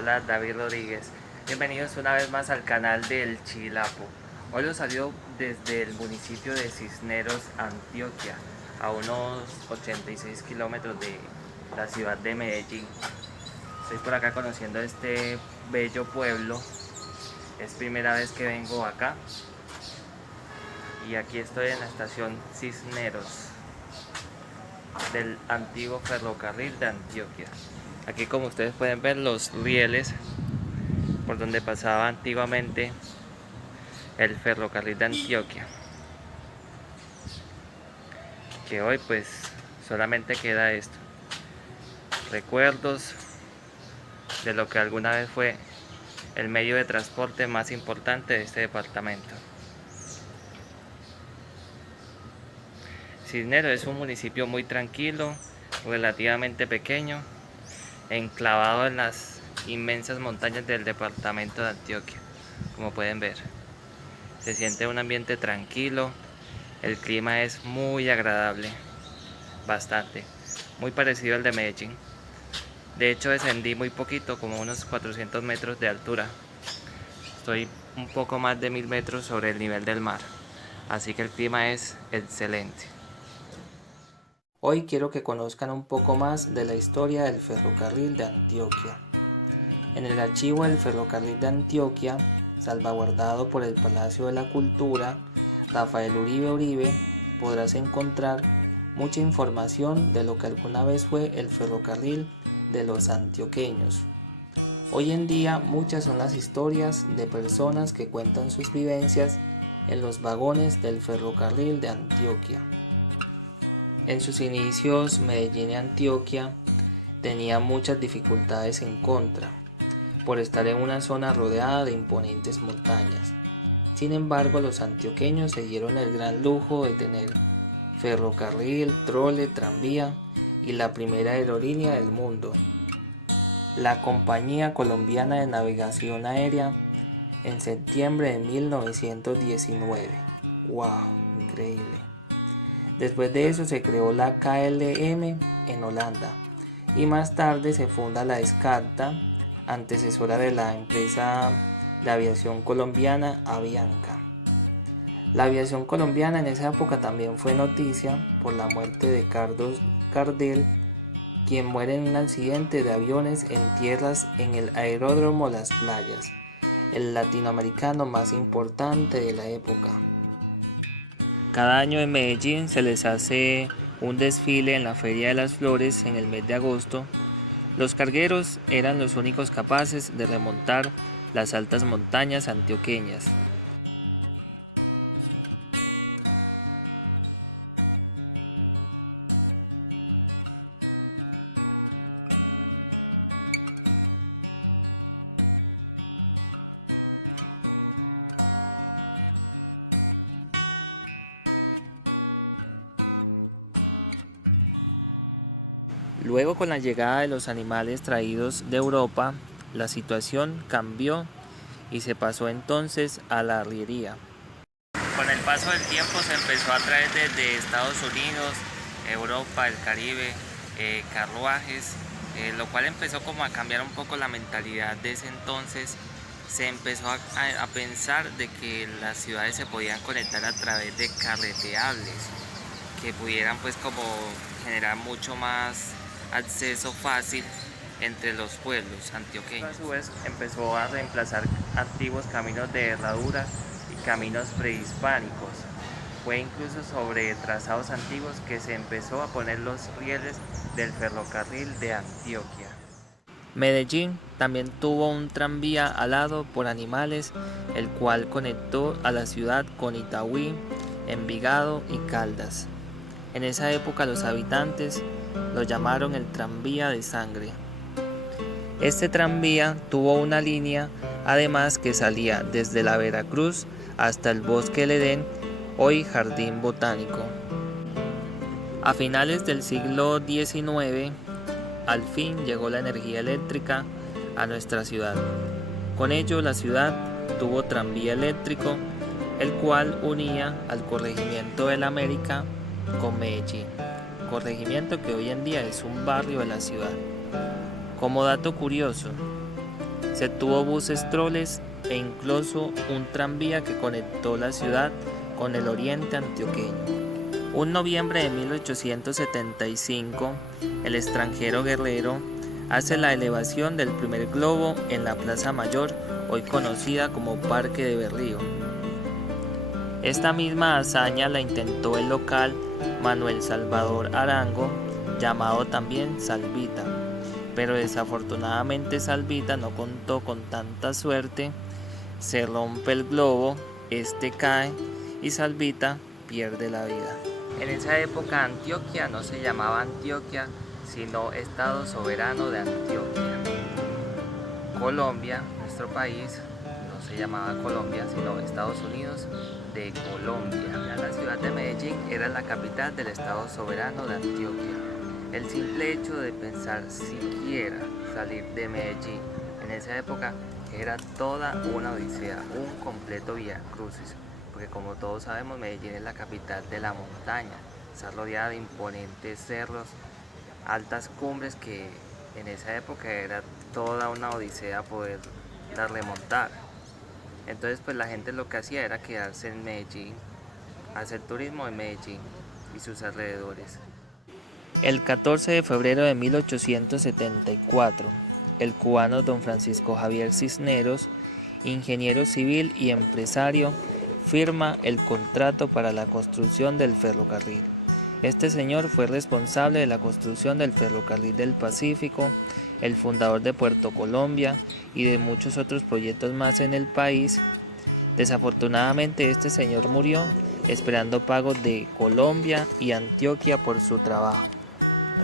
habla David Rodríguez. Bienvenidos una vez más al canal del Chilapo. Hoy los saludo desde el municipio de Cisneros, Antioquia, a unos 86 kilómetros de la ciudad de Medellín. Estoy por acá conociendo este bello pueblo. Es primera vez que vengo acá. Y aquí estoy en la estación Cisneros del antiguo ferrocarril de Antioquia. Aquí, como ustedes pueden ver, los rieles por donde pasaba antiguamente el ferrocarril de Antioquia, que hoy pues solamente queda esto, recuerdos de lo que alguna vez fue el medio de transporte más importante de este departamento. Cisneros es un municipio muy tranquilo, relativamente pequeño, enclavado en las inmensas montañas del departamento de Antioquia. Como pueden ver, se siente un ambiente tranquilo, el clima es muy agradable, bastante, muy parecido al de Medellín. De hecho, descendí muy poquito, como unos 400 metros de altura. Estoy un poco más de 1000 metros sobre el nivel del mar, así que el clima es excelente. Hoy quiero que conozcan un poco más de la historia del ferrocarril de Antioquia. En el archivo del ferrocarril de Antioquia, salvaguardado por el Palacio de la Cultura, Rafael Uribe Uribe, podrás encontrar mucha información de lo que alguna vez fue el ferrocarril de los antioqueños. Hoy en día muchas son las historias de personas que cuentan sus vivencias en los vagones del ferrocarril de Antioquia. En sus inicios, Medellín y Antioquia tenían muchas dificultades en contra, por estar en una zona rodeada de imponentes montañas. Sin embargo, los antioqueños se dieron el gran lujo de tener ferrocarril, trole, tranvía y la primera aerolínea del mundo, la Compañía Colombiana de Navegación Aérea, en septiembre de 1919. ¡Wow! Increíble. Después de eso se creó la KLM en Holanda y más tarde se funda la Escalta, antecesora de la empresa de aviación colombiana Avianca. La aviación colombiana en esa época también fue noticia por la muerte de Carlos Gardel, quien muere en un accidente de aviones en tierras en el aeródromo Las Playas, el latinoamericano más importante de la época. Cada año en Medellín se les hace un desfile en la Feria de las Flores en el mes de agosto. Los cargueros eran los únicos capaces de remontar las altas montañas antioqueñas. Luego, con la llegada de los animales traídos de Europa, la situación cambió y se pasó entonces a la arriería. Con el paso del tiempo se empezó a traer desde Estados Unidos, Europa, el Caribe, carruajes, lo cual empezó como a cambiar un poco la mentalidad de ese entonces. Se empezó a pensar de que las ciudades se podían conectar a través de carreteables, que pudieran pues como generar mucho más acceso fácil entre los pueblos antioqueños. A su vez empezó a reemplazar antiguos caminos de herradura y caminos prehispánicos. Fue incluso sobre trazados antiguos que se empezó a poner los rieles del ferrocarril de Antioquia. Medellín también tuvo un tranvía alado por animales, el cual conectó a la ciudad con Itagüí, Envigado y Caldas. En esa época los habitantes lo llamaron el tranvía de sangre. Este tranvía tuvo una línea además que salía desde la Veracruz hasta el Bosque del Edén, hoy Jardín Botánico. A finales del siglo XIX, al fin llegó la energía eléctrica a nuestra ciudad. Con ello la ciudad tuvo tranvía eléctrico, el cual unía al corregimiento de la América con Medellín, corregimiento que hoy en día es un barrio de la ciudad. Como dato curioso, Se tuvo buses troles e incluso un tranvía que conectó la ciudad con el oriente antioqueño. Un noviembre de 1875, el extranjero guerrero hace la elevación del primer globo en la Plaza Mayor, hoy conocida como Parque de Berrío. Esta misma hazaña la intentó el local Manuel Salvador Arango, llamado también Salvita, pero desafortunadamente Salvita no contó con tanta suerte, se rompe el globo, este cae y Salvita pierde la vida. En esa época Antioquia no se llamaba Antioquia, sino Estado Soberano de Antioquia. Colombia, nuestro país, no se llamaba Colombia, sino Estados Unidos de Colombia. La ciudad de Medellín era la capital del Estado Soberano de Antioquia. El simple hecho de pensar siquiera salir de Medellín en esa época era toda una odisea, un completo viacrucis, porque como todos sabemos, Medellín es la capital de la montaña, está rodeada de imponentes cerros, altas cumbres que en esa época era toda una odisea poder remontar. Entonces pues la gente lo que hacía era quedarse en Medellín, hacer turismo en Medellín y sus alrededores. El 14 de febrero de 1874, el cubano don Francisco Javier Cisneros, ingeniero civil y empresario, firma el contrato para la construcción del ferrocarril. Este señor fue responsable de la construcción del Ferrocarril del Pacífico, el fundador de Puerto Colombia y de muchos otros proyectos más en el país. Desafortunadamente este señor murió esperando pago de Colombia y Antioquia por su trabajo.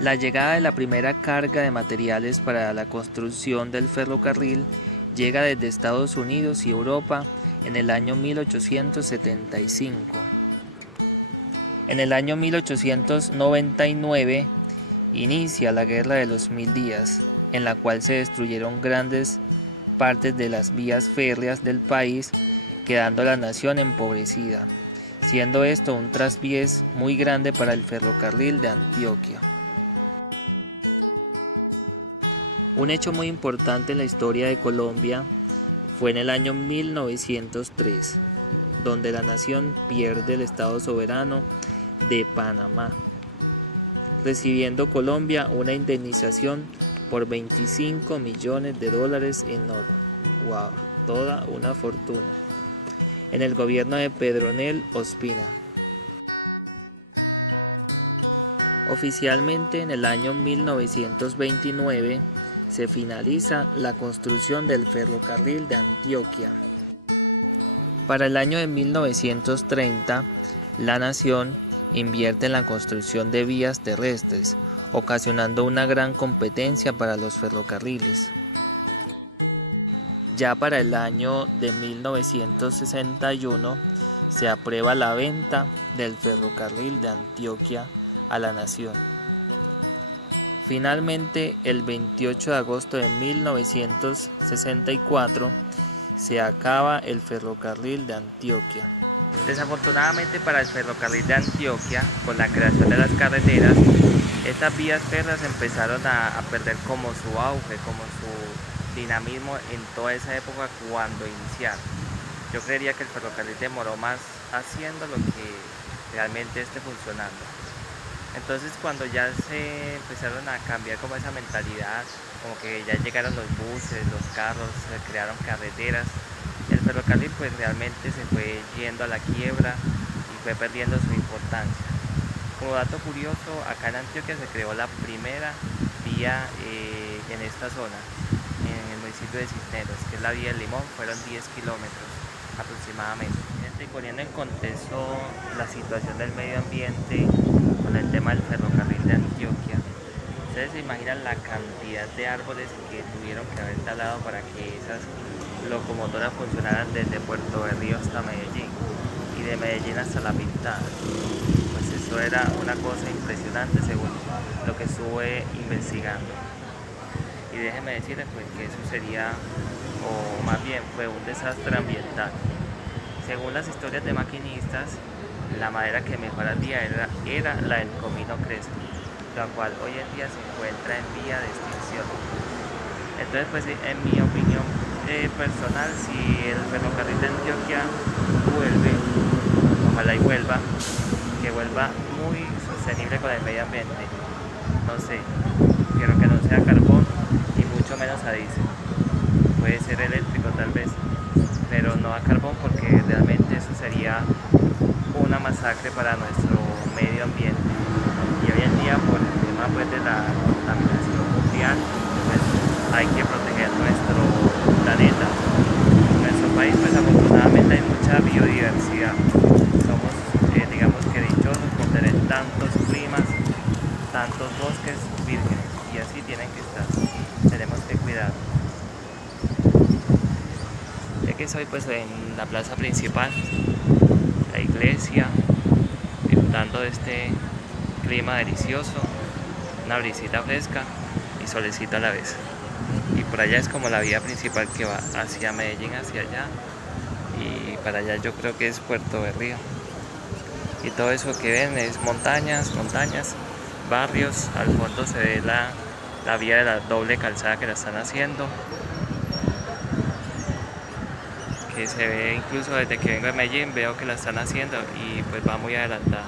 La llegada de la primera carga de materiales para la construcción del ferrocarril llega desde Estados Unidos y Europa en el año 1875. En el año 1899 inicia la Guerra de los 1000 días, en la cual se destruyeron grandes partes de las vías férreas del país, quedando la nación empobrecida, siendo esto un traspiés muy grande para el ferrocarril de Antioquia. Un hecho muy importante en la historia de Colombia fue en el año 1903, donde la nación pierde el Estado soberano de Panamá, recibiendo Colombia una indemnización por $25 millones en oro. ¡Wow! Toda una fortuna. En el gobierno de Pedronel Ospina. Oficialmente en el año 1929 se finaliza la construcción del ferrocarril de Antioquia. Para el año de 1930, la nación invierte en la construcción de vías terrestres, ocasionando una gran competencia para los ferrocarriles. Ya para el año de 1961 se aprueba la venta del ferrocarril de Antioquia a la nación. Finalmente, el 28 de agosto de 1964 se acaba el ferrocarril de Antioquia. Desafortunadamente para el ferrocarril de Antioquia, con la creación de las carreteras, estas vías férreas empezaron a perder como su auge, como su dinamismo en toda esa época cuando iniciaron. Yo creería que el ferrocarril demoró más haciendo lo que realmente esté funcionando. Entonces cuando ya se empezaron a cambiar como esa mentalidad, como que ya llegaron los buses, los carros, se crearon carreteras, el ferrocarril pues realmente se fue yendo a la quiebra y fue perdiendo su importancia. Como dato curioso, acá en Antioquia se creó la primera vía en esta zona, en el municipio de Cisneros, que es la vía del Limón, fueron 10 kilómetros aproximadamente. Poniendo en contexto la situación del medio ambiente con el tema del ferrocarril de Antioquia, ustedes se imaginan la cantidad de árboles que tuvieron que haber talado para que esas locomotoras funcionaran desde Puerto Berrío hasta Medellín y de Medellín hasta La Pintada. Pues eso era una cosa impresionante según lo que estuve investigando. Y déjenme decirles pues que eso sería, o más bien fue un desastre ambiental. Según las historias de maquinistas, la madera que mejor ardía era la del comino crespo, la cual hoy en día se encuentra en vía de extinción. Entonces pues en mi opinión personal, si el ferrocarril de Antioquia vuelve, ojalá y vuelva, que vuelva muy sostenible con el medio ambiente. No sé, quiero que no sea carbón y mucho menos a diésel. Puede ser eléctrico tal vez, pero no a carbón, porque realmente eso sería una masacre para nuestro medio ambiente. Y hoy en día, por el tema pues de la contaminación mundial, pues hay que proteger nuestro planeta. En nuestro país pues afortunadamente hay mucha biodiversidad. Somos digamos que dichosos por tener tantos climas, tantos bosques vírgenes, y así tienen que estar. Tenemos que cuidar. Ya que estoy pues en la plaza principal, la iglesia, disfrutando de este clima delicioso, una brisita fresca y solecito a la vez. Y por allá es como la vía principal que va hacia Medellín, hacia allá, y para allá yo creo que es Puerto Berrío. Y todo eso que ven es montañas, montañas, barrios. Al fondo se ve la vía de la doble calzada que la están haciendo, que se ve incluso desde que vengo de Medellín, veo que la están haciendo y pues va muy adelantada.